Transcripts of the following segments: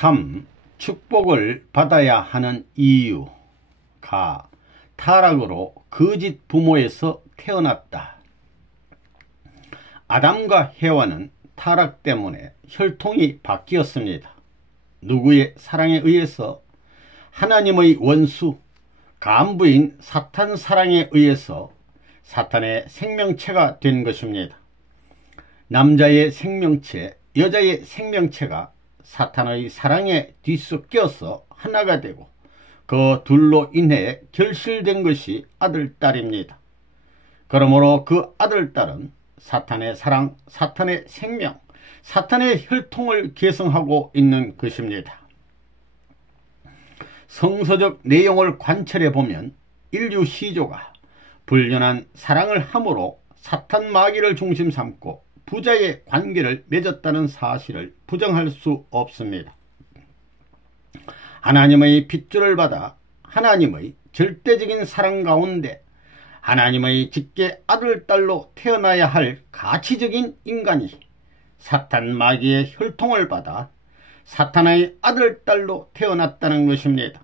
3. 축복을 받아야 하는 이유. 가. 타락으로 거짓 부모에서 태어났다. 아담과 해와는 타락 때문에 혈통이 바뀌었습니다. 누구의 사랑에 의해서? 하나님의 원수, 간부인 사탄 사랑에 의해서 사탄의 생명체가 된 것입니다. 남자의 생명체, 여자의 생명체가 사탄의 사랑에 뒤섞여서 하나가 되고 그 둘로 인해 결실된 것이 아들, 딸입니다. 그러므로 그 아들, 딸은 사탄의 사랑, 사탄의 생명, 사탄의 혈통을 계승하고 있는 것입니다. 성서적 내용을 관찰해 보면 인류 시조가 불륜한 사랑을 함으로 사탄 마귀를 중심 삼고 부자의 관계를 맺었다는 사실을 부정할 수 없습니다. 하나님의 핏줄을 받아 하나님의 절대적인 사랑 가운데 하나님의 직계 아들, 딸로 태어나야 할 가치적인 인간이 사탄 마귀의 혈통을 받아 사탄의 아들, 딸로 태어났다는 것입니다.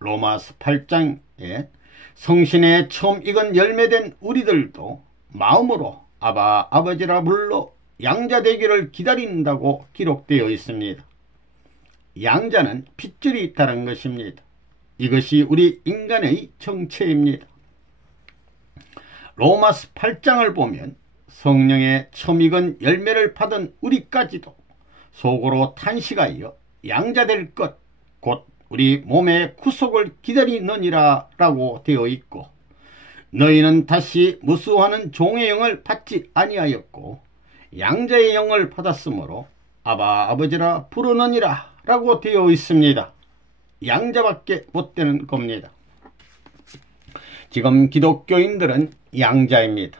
로마서 8장에 성신의 처음 익은 열매된 우리들도 마음으로 아바, 아버지라 불러 양자 되기를 기다린다고 기록되어 있습니다. 양자는 핏줄이 있다는 것입니다. 이것이 우리 인간의 정체입니다. 로마서 8장을 보면 성령의 처음 익은 열매를 받은 우리까지도 속으로 탄식하여 양자될 것, 곧 우리 몸의 구속을 기다리느니라 라고 되어 있고, 너희는 다시 무수하는 종의 영을 받지 아니하였고 양자의 영을 받았으므로 아바, 아버지라 부르느니라 라고 되어 있습니다. 양자밖에 못 되는 겁니다. 지금 기독교인들은 양자입니다.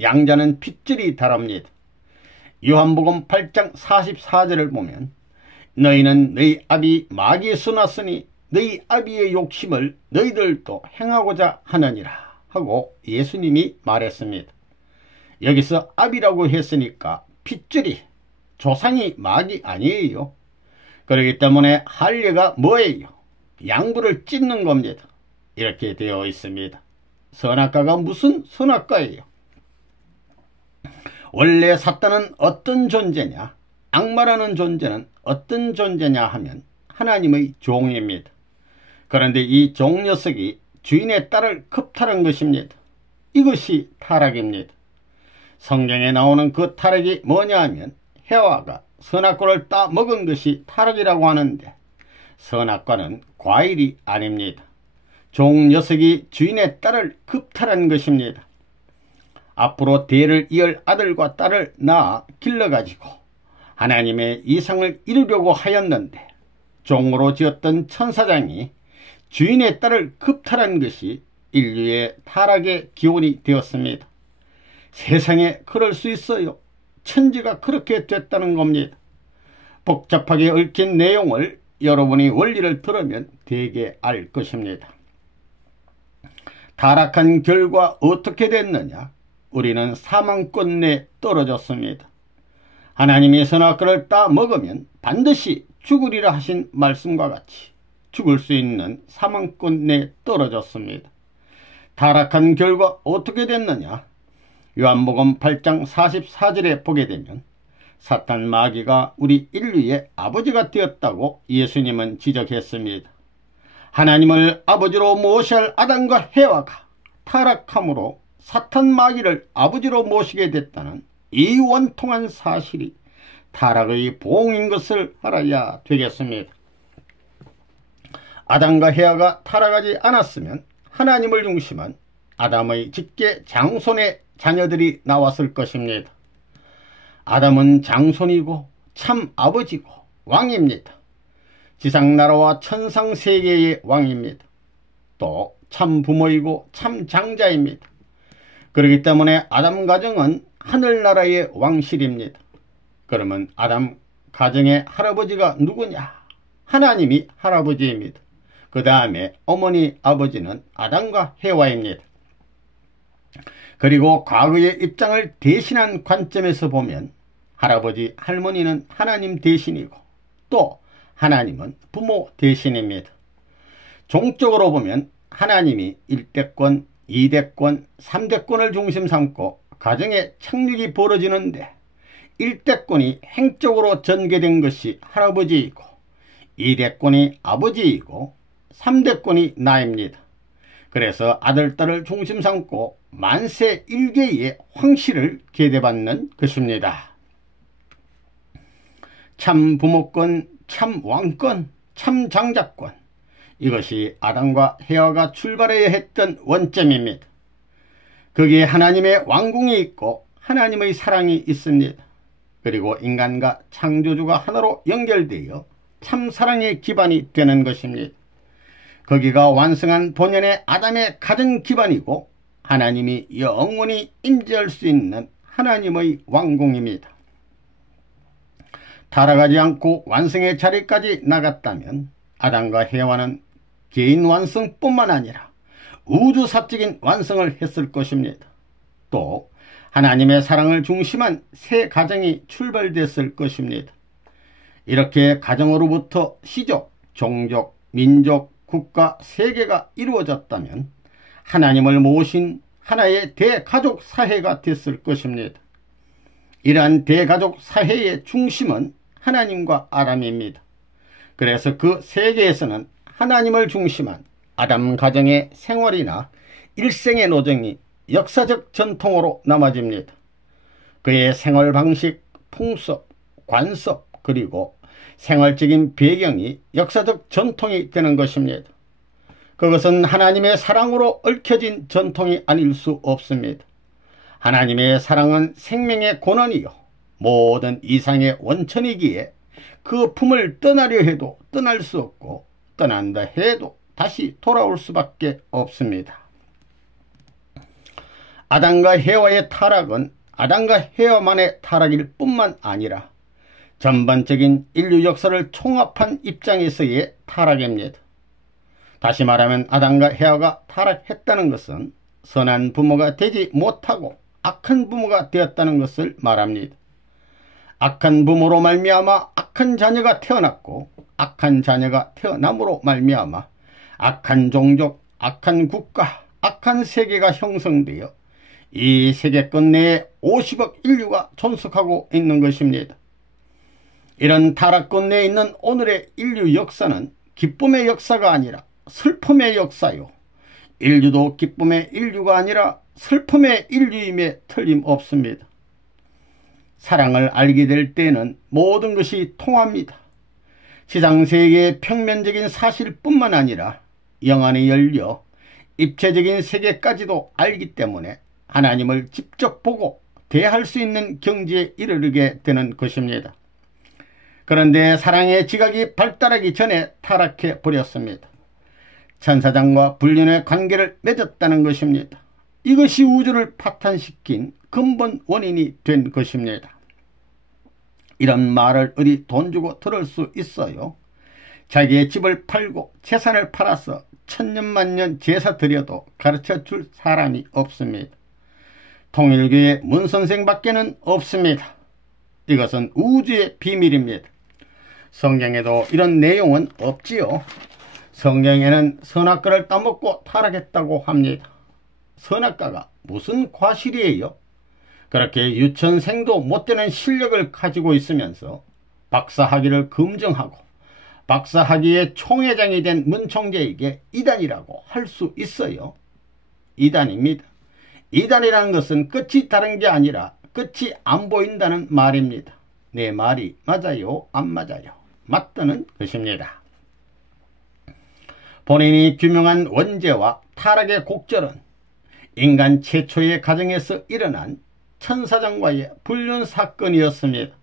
양자는 핏줄이 다릅니다. 요한복음 8장 44절을 보면 너희는 너희 아비 마귀에서 났으니 너희 아비의 욕심을 너희들도 행하고자 하느니라 하고 예수님이 말했습니다. 여기서 아비라고 했으니까 핏줄이, 조상이 마귀 아니에요. 그렇기 때문에 할례가 뭐예요? 양부를 찢는 겁니다. 이렇게 되어 있습니다. 선악과가 무슨 선악과예요? 원래 사탄은 어떤 존재냐? 악마라는 존재는 어떤 존재냐 하면 하나님의 종입니다. 그런데 이 종 녀석이 주인의 딸을 겁탈한 것입니다. 이것이 타락입니다. 성경에 나오는 그 타락이 뭐냐 하면 해와가 선악과를 따 먹은 것이 타락이라고 하는데 선악과는 과일이 아닙니다. 종 녀석이 주인의 딸을 겁탈한 것입니다. 앞으로 대를 이을 아들과 딸을 낳아 길러가지고 하나님의 이상을 이루려고 하였는데 종으로 지었던 천사장이 주인의 딸을 겁탈한 것이 인류의 타락의 기원이 되었습니다. 세상에 그럴 수 있어요. 천지가 그렇게 됐다는 겁니다. 복잡하게 얽힌 내용을 여러분이 원리를 들으면 되게 알 것입니다. 타락한 결과 어떻게 됐느냐? 우리는 사망권 내에 떨어졌습니다. 하나님이 선악과를 따 먹으면 반드시 죽으리라 하신 말씀과 같이 죽을 수 있는 사망권 내에 떨어졌습니다. 타락한 결과 어떻게 됐느냐? 요한복음 8장 44절에 보게 되면 사탄 마귀가 우리 인류의 아버지가 되었다고 예수님은 지적했습니다. 하나님을 아버지로 모셔야 할 아담과 해와가 타락함으로 사탄 마귀를 아버지로 모시게 됐다는 이 원통한 사실이 타락의 보응인 것을 알아야 되겠습니다. 아담과 해와가 타락하지 않았으면 하나님을 중심한 아담의 직계 장손의 자녀들이 나왔을 것입니다. 아담은 장손이고 참 아버지고 왕입니다. 지상나라와 천상세계의 왕입니다. 또 참 부모이고 참 장자입니다. 그렇기 때문에 아담 가정은 하늘나라의 왕실입니다. 그러면 아담 가정의 할아버지가 누구냐? 하나님이 할아버지입니다. 그 다음에 어머니 아버지는 아담과 해와입니다. 그리고 과거의 입장을 대신한 관점에서 보면 할아버지 할머니는 하나님 대신이고 또 하나님은 부모 대신입니다. 종적으로 보면 하나님이 1대권, 2대권, 3대권을 중심 삼고 가정의 착륙이 벌어지는데 1대권이 행적으로 전개된 것이 할아버지이고 2대권이 아버지이고 3대권이 나입니다. 그래서 아들, 딸을 중심 삼고 만세 일개의 황실을 계대받는 것입니다. 참 부모권, 참 왕권, 참 장자권, 이것이 아담과 헤와가 출발해야 했던 원점입니다. 거기에 하나님의 왕궁이 있고 하나님의 사랑이 있습니다. 그리고 인간과 창조주가 하나로 연결되어 참 사랑의 기반이 되는 것입니다. 거기가 완성한 본연의 아담의 가정 기반이고 하나님이 영원히 임재할 수 있는 하나님의 왕궁입니다. 타락하지 않고 완성의 자리까지 나갔다면 아담과 헤와는 개인 완성뿐만 아니라 우주사적인 완성을 했을 것입니다. 또 하나님의 사랑을 중심한 새 가정이 출발됐을 것입니다. 이렇게 가정으로부터 시족, 종족, 민족, 국가, 세계가 이루어졌다면 하나님을 모신 하나의 대가족 사회가 됐을 것입니다. 이러한 대가족 사회의 중심은 하나님과 아담입니다. 그래서 그 세계에서는 하나님을 중심한 아담 가정의 생활이나 일생의 노정이 역사적 전통으로 남아집니다. 그의 생활 방식, 풍습, 관습, 그리고 생활적인 배경이 역사적 전통이 되는 것입니다. 그것은 하나님의 사랑으로 얽혀진 전통이 아닐 수 없습니다. 하나님의 사랑은 생명의 고난이요 모든 이상의 원천이기에 그 품을 떠나려 해도 떠날 수 없고 떠난다 해도 다시 돌아올 수밖에 없습니다. 아담과 헤와의 타락은 아담과 헤와만의 타락일 뿐만 아니라 전반적인 인류 역사를 총합한 입장에서의 타락입니다. 다시 말하면 아담과 헤와가 타락했다는 것은 선한 부모가 되지 못하고 악한 부모가 되었다는 것을 말합니다. 악한 부모로 말미암아 악한 자녀가 태어났고 악한 자녀가 태어남으로 말미암아 악한 종족, 악한 국가, 악한 세계가 형성되어 이 세계권 내에 50억 인류가 존속하고 있는 것입니다. 이런 타락권 내에 있는 오늘의 인류 역사는 기쁨의 역사가 아니라 슬픔의 역사요. 인류도 기쁨의 인류가 아니라 슬픔의 인류임에 틀림없습니다. 사랑을 알게 될 때는 모든 것이 통합니다. 지상세계의 평면적인 사실뿐만 아니라 영안이 열려 입체적인 세계까지도 알기 때문에 하나님을 직접 보고 대할 수 있는 경지에 이르게 되는 것입니다. 그런데 사랑의 지각이 발달하기 전에 타락해 버렸습니다. 천사장과 불륜의 관계를 맺었다는 것입니다. 이것이 우주를 파탄시킨 근본 원인이 된 것입니다. 이런 말을 어디 돈 주고 들을 수 있어요? 자기의 집을 팔고 재산을 팔아서 천년만년 제사 드려도 가르쳐줄 사람이 없습니다. 통일교의 문선생밖에는 없습니다. 이것은 우주의 비밀입니다. 성경에도 이런 내용은 없지요. 성경에는 선악과를 따먹고 타락했다고 합니다. 선악과가 무슨 과실이에요? 그렇게 유천생도 못되는 실력을 가지고 있으면서 박사학위를 검증하고 박사학위의 총회장이 된 문총재에게 이단이라고 할 수 있어요? 이단입니다. 이단이라는 것은 끝이 다른 게 아니라 끝이 안 보인다는 말입니다. 내 말이 맞아요? 안 맞아요? 맞다는 것입니다. 본인이 규명한 원죄와 타락의 곡절은 인간 최초의 가정에서 일어난 천사장과의 불륜 사건이었습니다.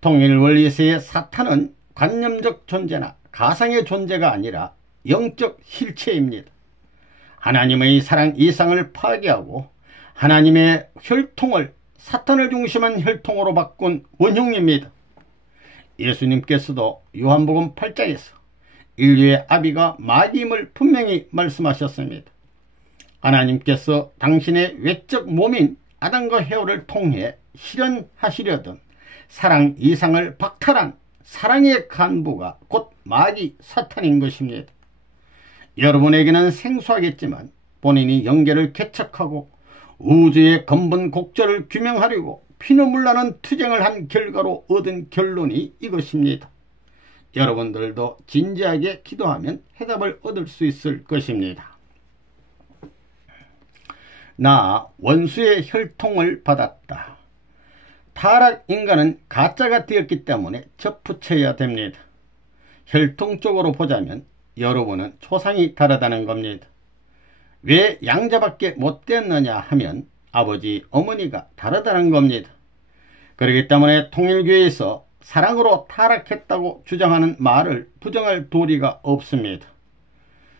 통일원리세의 사탄은 관념적 존재나 가상의 존재가 아니라 영적 실체입니다. 하나님의 사랑 이상을 파괴하고 하나님의 혈통을 사탄을 중심한 혈통으로 바꾼 원흉입니다. 예수님께서도 요한복음 8장에서 인류의 아비가 마귀임을 분명히 말씀하셨습니다. 하나님께서 당신의 외적 몸인 아담과 헤와를 통해 실현하시려던 사랑 이상을 박탈한 사랑의 간부가 곧 마귀 사탄인 것입니다. 여러분에게는 생소하겠지만 본인이 영계를 개척하고 우주의 근본 곡절을 규명하려고 피눈물 나는 투쟁을 한 결과로 얻은 결론이 이것입니다. 여러분들도 진지하게 기도하면 해답을 얻을 수 있을 것입니다. 나 원수의 혈통을 받았다. 타락 인간은 가짜가 되었기 때문에 접붙여야 됩니다. 혈통적으로 보자면 여러분은 초상이 다르다는 겁니다. 왜 양자밖에 못 되었느냐 하면 아버지, 어머니가 다르다는 겁니다. 그렇기 때문에 통일교회에서 사랑으로 타락했다고 주장하는 말을 부정할 도리가 없습니다.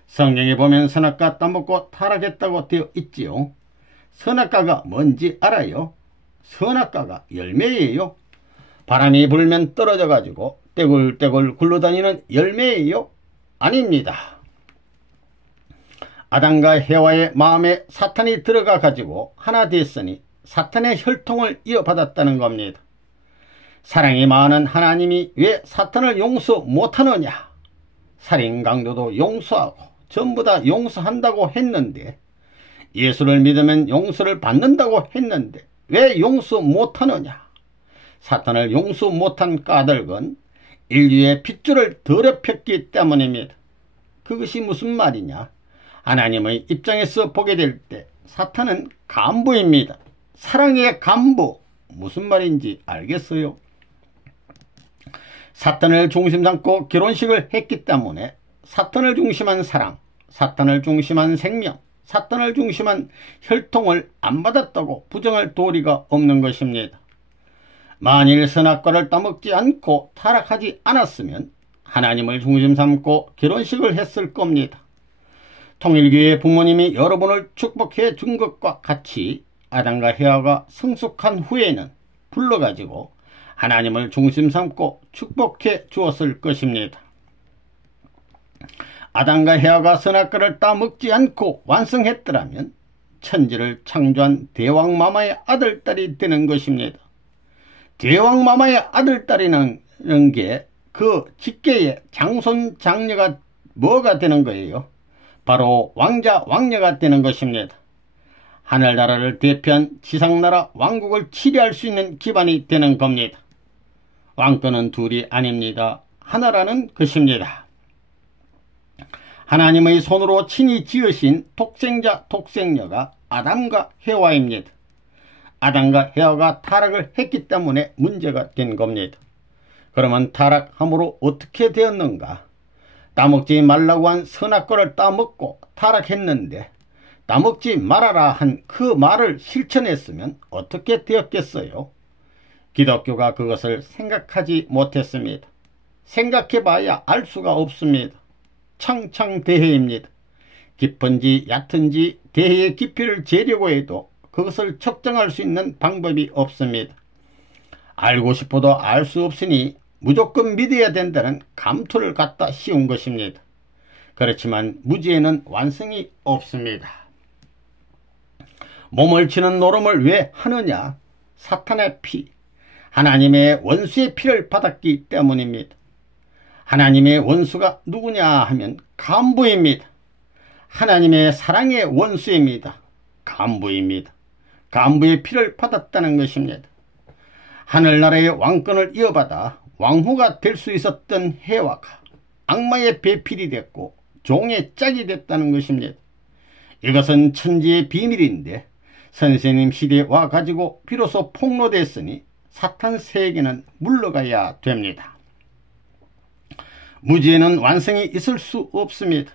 성경에 보면 선악과 따먹고 타락했다고 되어 있지요. 선악과가 뭔지 알아요? 선악과가 열매예요. 바람이 불면 떨어져 가지고 떼굴떼굴 굴러다니는 열매예요? 아닙니다. 아담과 해와의 마음에 사탄이 들어가 가지고 하나 됐으니 사탄의 혈통을 이어받았다는 겁니다. 사랑이 많은 하나님이 왜 사탄을 용서 못하느냐? 살인 강도도 용서하고 전부 다 용서한다고 했는데, 예수를 믿으면 용서를 받는다고 했는데 왜 용서 못하느냐? 사탄을 용서 못한 까닭은 인류의 핏줄을 더럽혔기 때문입니다. 그것이 무슨 말이냐? 하나님의 입장에서 보게 될 때 사탄은 간부입니다. 사랑의 간부. 무슨 말인지 알겠어요? 사탄을 중심 삼고 결혼식을 했기 때문에 사탄을 중심한 사랑, 사탄을 중심한 생명, 사탄을 중심한 혈통을 안 받았다고 부정할 도리가 없는 것입니다. 만일 선악과를 따먹지 않고 타락하지 않았으면 하나님을 중심 삼고 결혼식을 했을 겁니다. 통일교회 부모님이 여러분을 축복해 준 것과 같이 아담과 해와가 성숙한 후에는 불러가지고 하나님을 중심 삼고 축복해 주었을 것입니다. 아담과 해와가 선악과를 따먹지 않고 완성했더라면 천지를 창조한 대왕마마의 아들딸이 되는 것입니다. 대왕마마의 아들딸이라는 게 그 직계의 장손 장녀가 뭐가 되는 거예요? 바로 왕자 왕녀가 되는 것입니다. 하늘나라를 대표한 지상나라 왕국을 치리할 수 있는 기반이 되는 겁니다. 왕권은 둘이 아닙니다. 하나라는 것입니다. 하나님의 손으로 친히 지으신 독생자 독생녀가 아담과 해와입니다. 아담과 해와가 타락을 했기 때문에 문제가 된 겁니다. 그러면 타락함으로 어떻게 되었는가? 따먹지 말라고 한 선악과를 따먹고 타락했는데 따먹지 말아라 한 그 말을 실천했으면 어떻게 되었겠어요? 기독교가 그것을 생각하지 못했습니다. 생각해봐야 알 수가 없습니다. 창창대해입니다. 깊은지 얕은지 대해의 깊이를 재려고 해도 그것을 측정할 수 있는 방법이 없습니다. 알고 싶어도 알 수 없으니 무조건 믿어야 된다는 감투를 갖다 씌운 것입니다. 그렇지만 무지에는 완성이 없습니다. 몸을 치는 노름을 왜 하느냐? 사탄의 피, 하나님의 원수의 피를 받았기 때문입니다. 하나님의 원수가 누구냐 하면 간부입니다. 하나님의 사랑의 원수입니다. 간부입니다. 간부의 피를 받았다는 것입니다. 하늘나라의 왕권을 이어받아 왕후가 될 수 있었던 해와가 악마의 배필이 됐고 종의 짝이 됐다는 것입니다. 이것은 천지의 비밀인데 선생님 시대에 와가지고 비로소 폭로됐으니 사탄 세계는 물러가야 됩니다. 무지에는 완성이 있을 수 없습니다.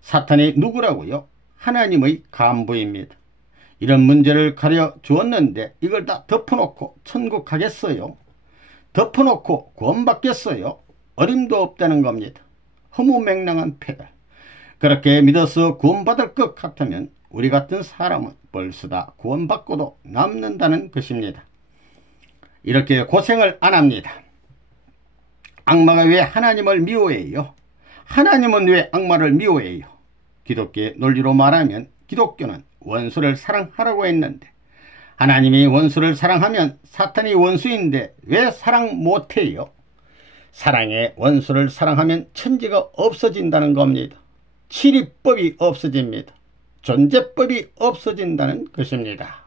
사탄이 누구라고요? 하나님의 간부입니다. 이런 문제를 가려 주었는데 이걸 다 덮어놓고 천국 가겠어요? 덮어놓고 구원받겠어요? 어림도 없다는 겁니다. 허무맹랑한 패들. 그렇게 믿어서 구원받을 것 같으면 우리 같은 사람은 벌써 다 구원받고도 남는다는 것입니다. 이렇게 고생을 안 합니다. 악마가 왜 하나님을 미워해요? 하나님은 왜 악마를 미워해요? 기독교의 논리로 말하면 기독교는 원수를 사랑하라고 했는데 하나님이 원수를 사랑하면 사탄이 원수인데 왜 사랑 못해요? 사랑의 원수를 사랑하면 천지가 없어진다는 겁니다. 치리법이 없어집니다. 존재법이 없어진다는 것입니다.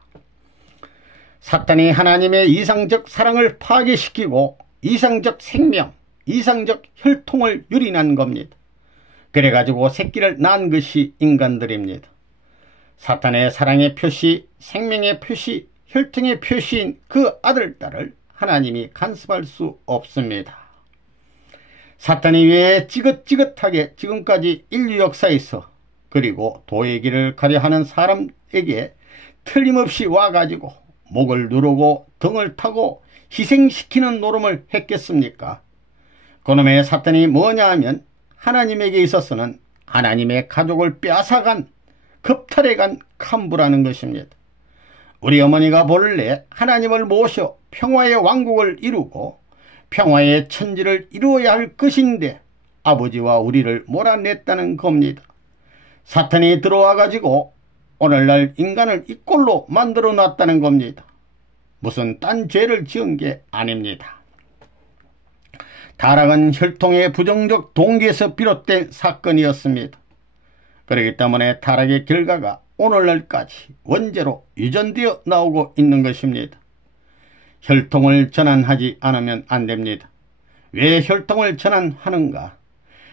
사탄이 하나님의 이상적 사랑을 파괴시키고 이상적 생명, 이상적 혈통을 유린한 겁니다. 그래가지고 새끼를 낳은 것이 인간들입니다. 사탄의 사랑의 표시, 생명의 표시, 혈통의 표시인 그 아들, 딸을 하나님이 간섭할 수 없습니다. 사탄이 왜 지긋지긋하게 지금까지 인류 역사에서 그리고 도의 길을 가려 하는 사람에게 틀림없이 와가지고 목을 누르고 등을 타고 희생시키는 노름을 했겠습니까? 그놈의 사탄이 뭐냐 하면 하나님에게 있어서는 하나님의 가족을 빼앗아간, 겁탈해간 간부라는 것입니다. 우리 어머니가 본래 하나님을 모셔 평화의 왕국을 이루고 평화의 천지를 이루어야 할 것인데 아버지와 우리를 몰아냈다는 겁니다. 사탄이 들어와 가지고 오늘날 인간을 이 꼴로 만들어 놨다는 겁니다. 무슨 딴 죄를 지은 게 아닙니다. 타락은 혈통의 부정적 동기에서 비롯된 사건이었습니다. 그렇기 때문에 타락의 결과가 오늘날까지 원죄로 유전되어 나오고 있는 것입니다. 혈통을 전환하지 않으면 안 됩니다. 왜 혈통을 전환하는가?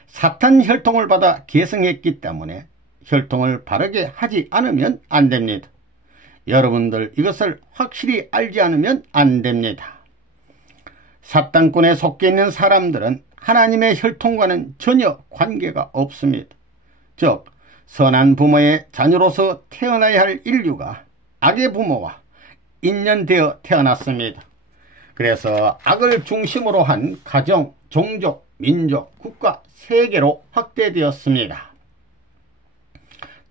사탄 혈통을 받아 계승했기 때문에 혈통을 바르게 하지 않으면 안 됩니다. 여러분들 이것을 확실히 알지 않으면 안 됩니다. 사탄권에 속해 있는 사람들은 하나님의 혈통과는 전혀 관계가 없습니다. 즉 선한 부모의 자녀로서 태어나야 할 인류가 악의 부모와 인연되어 태어났습니다. 그래서 악을 중심으로 한 가정, 종족, 민족, 국가, 세계로 확대되었습니다.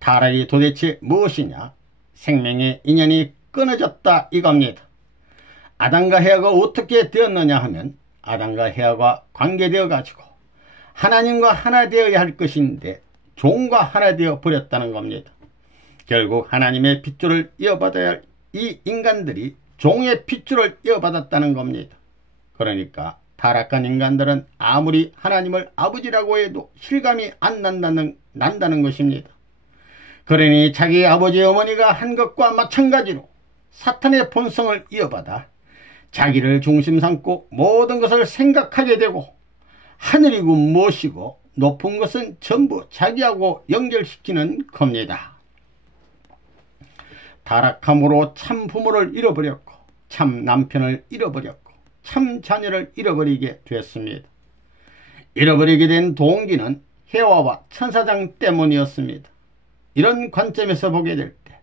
타락이 도대체 무엇이냐? 생명의 인연이 끊어졌다 이겁니다. 아담과 헤아가 어떻게 되었느냐 하면 아담과 헤아가 관계되어 가지고 하나님과 하나 되어야 할 것인데 종과 하나 되어 버렸다는 겁니다. 결국 하나님의 핏줄을 이어받아야 할 이 인간들이 종의 핏줄을 이어받았다는 겁니다. 그러니까 타락한 인간들은 아무리 하나님을 아버지라고 해도 실감이 안 난다는 것입니다. 그러니 자기 아버지 어머니가 한 것과 마찬가지로 사탄의 본성을 이어받아 자기를 중심 삼고 모든 것을 생각하게 되고 하늘이고 무엇이고 높은 것은 전부 자기하고 연결시키는 겁니다. 타락함으로 참 부모를 잃어버렸고 참 남편을 잃어버렸고 참 자녀를 잃어버리게 됐습니다. 잃어버리게 된 동기는 헤와와 천사장 때문이었습니다. 이런 관점에서 보게 될 때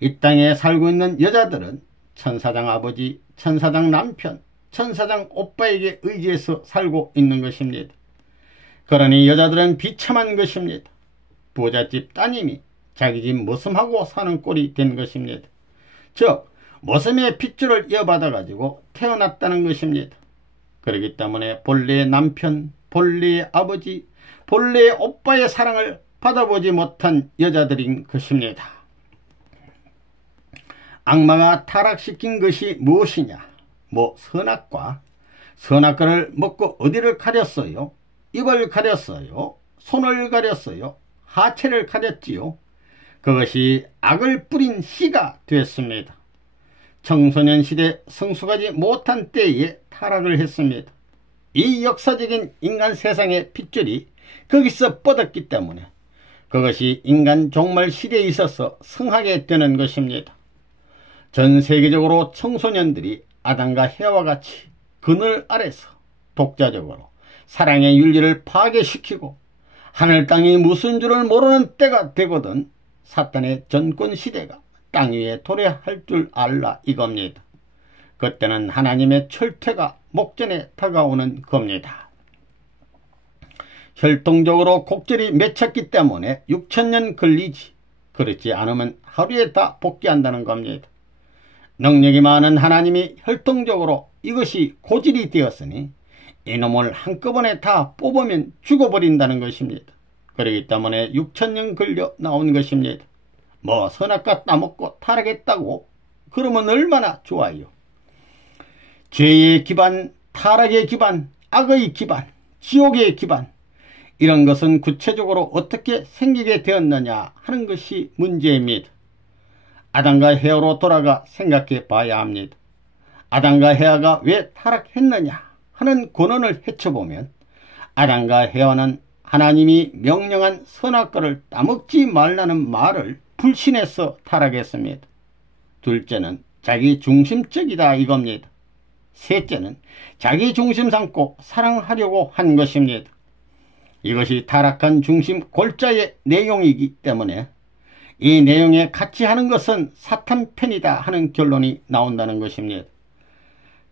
이 땅에 살고 있는 여자들은 천사장 아버지, 천사장 남편, 천사장 오빠에게 의지해서 살고 있는 것입니다. 그러니 여자들은 비참한 것입니다. 부잣집 따님이 자기 집 머슴하고 사는 꼴이 된 것입니다. 즉 머슴의 핏줄을 이어받아 가지고 태어났다는 것입니다. 그렇기 때문에 본래의 남편, 본래의 아버지, 본래의 오빠의 사랑을 받아보지 못한 여자들인 것입니다. 악마가 타락시킨 것이 무엇이냐? 선악과, 선악과를 먹고 어디를 가렸어요? 입을 가렸어요? 손을 가렸어요? 하체를 가렸지요? 그것이 악을 뿌린 씨가 됐습니다. 청소년 시대 성숙하지 못한 때에 타락을 했습니다. 이 역사적인 인간 세상의 핏줄이 거기서 뻗었기 때문에 그것이 인간 종말 시대에 있어서 성하게 되는 것입니다. 전 세계적으로 청소년들이 아담과 헤아와 같이 그늘 아래서 독자적으로 사랑의 윤리를 파괴시키고 하늘 땅이 무슨 줄을 모르는 때가 되거든 사탄의 전권 시대가 땅 위에 도래할 줄 알라 이겁니다. 그때는 하나님의 철퇴가 목전에 다가오는 겁니다. 혈통적으로 곡절이 맺혔기 때문에 6000년 걸리지 그렇지 않으면 하루에 다 복귀한다는 겁니다. 능력이 많은 하나님이 혈통적으로 이것이 고질이 되었으니 이놈을 한꺼번에 다 뽑으면 죽어버린다는 것입니다. 그렇기 때문에 6000년 걸려 나온 것입니다. 선악과 따먹고 타락했다고? 그러면 얼마나 좋아요. 죄의 기반, 타락의 기반, 악의 기반, 지옥의 기반, 이런 것은 구체적으로 어떻게 생기게 되었느냐 하는 것이 문제입니다. 아담과 헤아로 돌아가 생각해 봐야 합니다. 아담과 헤아가 왜 타락했느냐 하는 근원을 헤쳐보면 아담과 헤아는 하나님이 명령한 선악과를 따먹지 말라는 말을 불신해서 타락했습니다. 둘째는 자기 중심적이다 이겁니다. 셋째는 자기 중심 삼고 사랑하려고 한 것입니다. 이것이 타락한 중심 골자의 내용이기 때문에 이 내용에 같이 하는 것은 사탄 편이다 하는 결론이 나온다는 것입니다.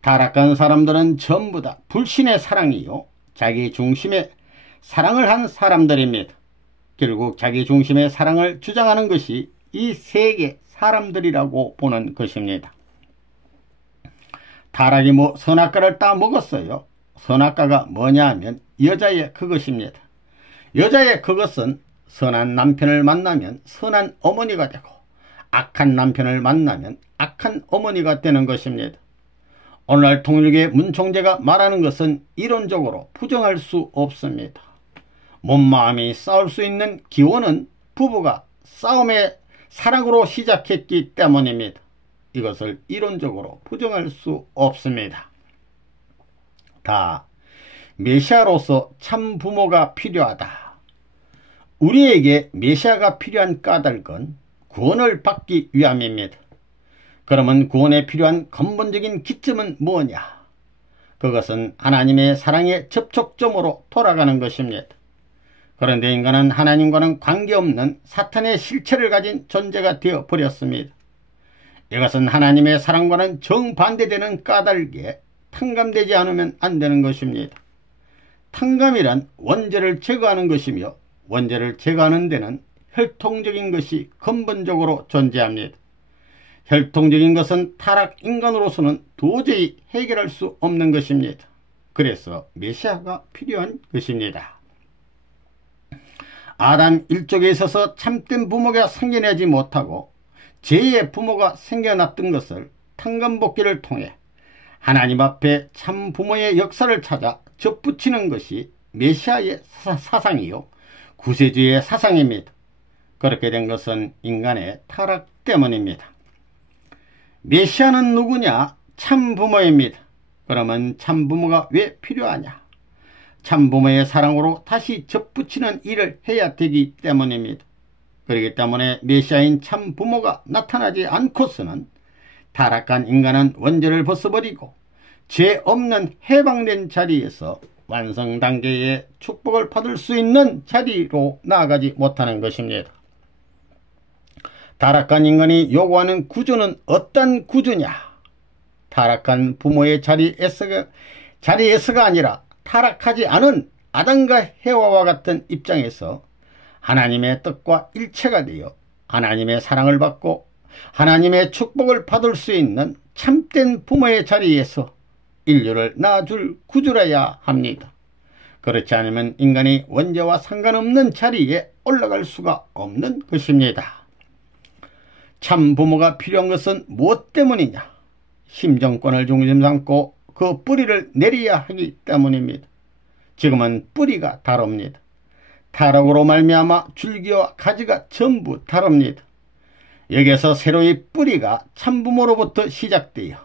타락한 사람들은 전부 다 불신의 사랑이요 자기 중심의 사랑을 한 사람들입니다. 결국 자기 중심의 사랑을 주장하는 것이 이 세계 사람들이라고 보는 것입니다. 타락이 선악과를 따 먹었어요. 선악과가 뭐냐 하면 여자의 그것입니다. 여자의 그것은 선한 남편을 만나면 선한 어머니가 되고 악한 남편을 만나면 악한 어머니가 되는 것입니다. 오늘날 통일교의 문총재가 말하는 것은 이론적으로 부정할 수 없습니다. 몸마음이 싸울 수 있는 기원은 부부가 싸움의 사랑으로 시작했기 때문입니다. 이것을 이론적으로 부정할 수 없습니다. 다 메시아로서 참 부모가 필요하다. 우리에게 메시아가 필요한 까닭은 구원을 받기 위함입니다. 그러면 구원에 필요한 근본적인 기점은 뭐냐? 그것은 하나님의 사랑의 접촉점으로 돌아가는 것입니다. 그런데 인간은 하나님과는 관계없는 사탄의 실체를 가진 존재가 되어버렸습니다. 이것은 하나님의 사랑과는 정반대되는 까닭에 탕감되지 않으면 안 되는 것입니다. 탕감이란 원죄를 제거하는 것이며 원죄를 제거하는 데는 혈통적인 것이 근본적으로 존재합니다. 혈통적인 것은 타락 인간으로서는 도저히 해결할 수 없는 것입니다. 그래서 메시아가 필요한 것입니다. 아담 일족에 있어서 참된 부모가 생겨나지 못하고 제2의 부모가 생겨났던 것을 탕감복귀를 통해 하나님 앞에 참 부모의 역사를 찾아 접붙이는 것이 메시아의 사상이요 구세주의 사상입니다. 그렇게 된 것은 인간의 타락 때문입니다. 메시아는 누구냐? 참 부모입니다. 그러면 참 부모가 왜 필요하냐? 참 부모의 사랑으로 다시 접붙이는 일을 해야 되기 때문입니다. 그렇기 때문에 메시아인 참 부모가 나타나지 않고서는 타락한 인간은 원죄를 벗어버리고 죄 없는 해방된 자리에서 완성 단계의 축복을 받을 수 있는 자리로 나아가지 못하는 것입니다. 타락한 인간이 요구하는 구조는 어떤 구조냐? 타락한 부모의 자리에서가 아니라 타락하지 않은 아담과 헤와와 같은 입장에서 하나님의 뜻과 일체가 되어 하나님의 사랑을 받고 하나님의 축복을 받을 수 있는 참된 부모의 자리에서 인류를 낳아줄 구주라야 합니다. 그렇지 않으면 인간이 원죄와 상관없는 자리에 올라갈 수가 없는 것입니다. 참 부모가 필요한 것은 무엇 때문이냐? 심정권을 중심 삼고 그 뿌리를 내려야 하기 때문입니다. 지금은 뿌리가 다릅니다. 타락으로 말미암아 줄기와 가지가 전부 다릅니다. 여기에서 새로이 뿌리가 참부모로부터 시작되어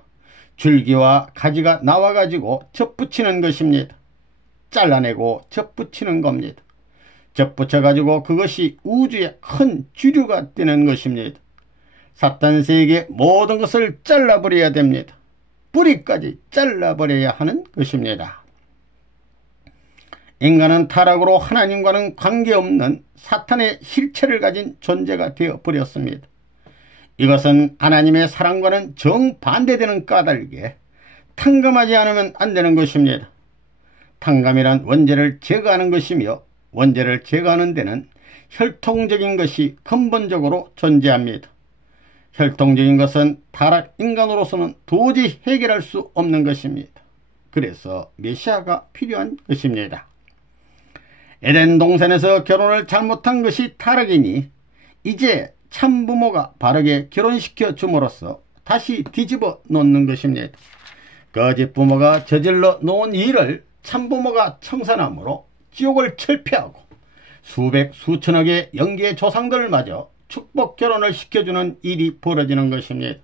줄기와 가지가 나와가지고 접붙이는 것입니다. 잘라내고 접붙이는 겁니다. 접붙여가지고 그것이 우주의 큰 주류가 되는 것입니다. 사탄 세계 모든 것을 잘라버려야 됩니다. 뿌리까지 잘라버려야 하는 것입니다. 인간은 타락으로 하나님과는 관계없는 사탄의 실체를 가진 존재가 되어버렸습니다. 이것은 하나님의 사랑과는 정반대되는 까닭에 탕감하지 않으면 안 되는 것입니다. 탕감이란 원죄를 제거하는 것이며 원죄를 제거하는 데는 혈통적인 것이 근본적으로 존재합니다. 혈통적인 것은 타락 인간으로서는 도저히 해결할 수 없는 것입니다. 그래서 메시아가 필요한 것입니다. 에덴 동산에서 결혼을 잘못한 것이 타락이니 이제 참부모가 바르게 결혼시켜 줌으로써 다시 뒤집어 놓는 것입니다. 거짓 부모가 저질러 놓은 일을 참부모가 청산함으로 지옥을 철폐하고 수백 수천억의 영계 조상들마저 축복 결혼을 시켜주는 일이 벌어지는 것입니다.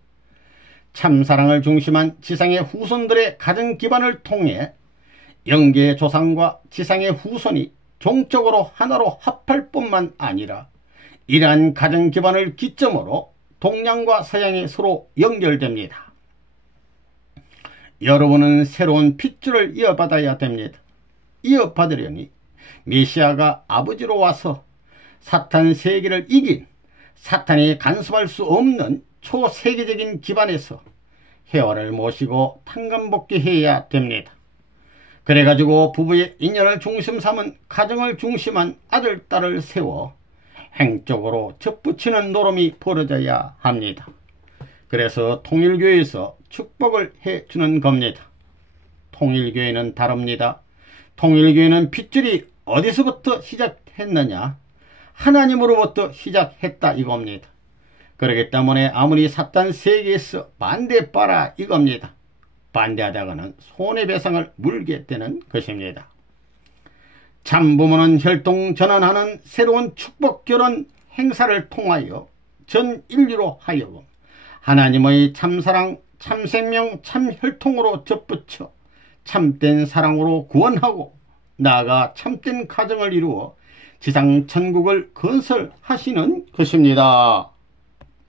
참사랑을 중심한 지상의 후손들의 가정 기반을 통해 영계 조상과 지상의 후손이 종적으로 하나로 합할 뿐만 아니라 이러한 가정 기반을 기점으로 동양과 서양이 서로 연결됩니다. 여러분은 새로운 핏줄을 이어받아야 됩니다. 이어받으려니 메시아가 아버지로 와서 사탄 세계를 이긴 사탄이 간섭할 수 없는 초세계적인 기반에서 회화를 모시고 탕감복귀해야 됩니다. 그래가지고 부부의 인연을 중심 삼은 가정을 중심한 아들, 딸을 세워 행적으로 접붙이는 노름이 벌어져야 합니다. 그래서 통일교회에서 축복을 해주는 겁니다. 통일교회는 다릅니다. 통일교회는 핏줄이 어디서부터 시작했느냐? 하나님으로부터 시작했다 이겁니다. 그렇기 때문에 아무리 사탄 세계에서 반대봐라 이겁니다. 반대하다가는 손해배상을 물게 되는 것입니다. 참부모는 혈통전환하는 새로운 축복결혼 행사를 통하여 전 인류로 하여금 하나님의 참사랑, 참생명, 참혈통으로 접붙여 참된 사랑으로 구원하고 나아가 참된 가정을 이루어 지상 천국을 건설하시는 것입니다.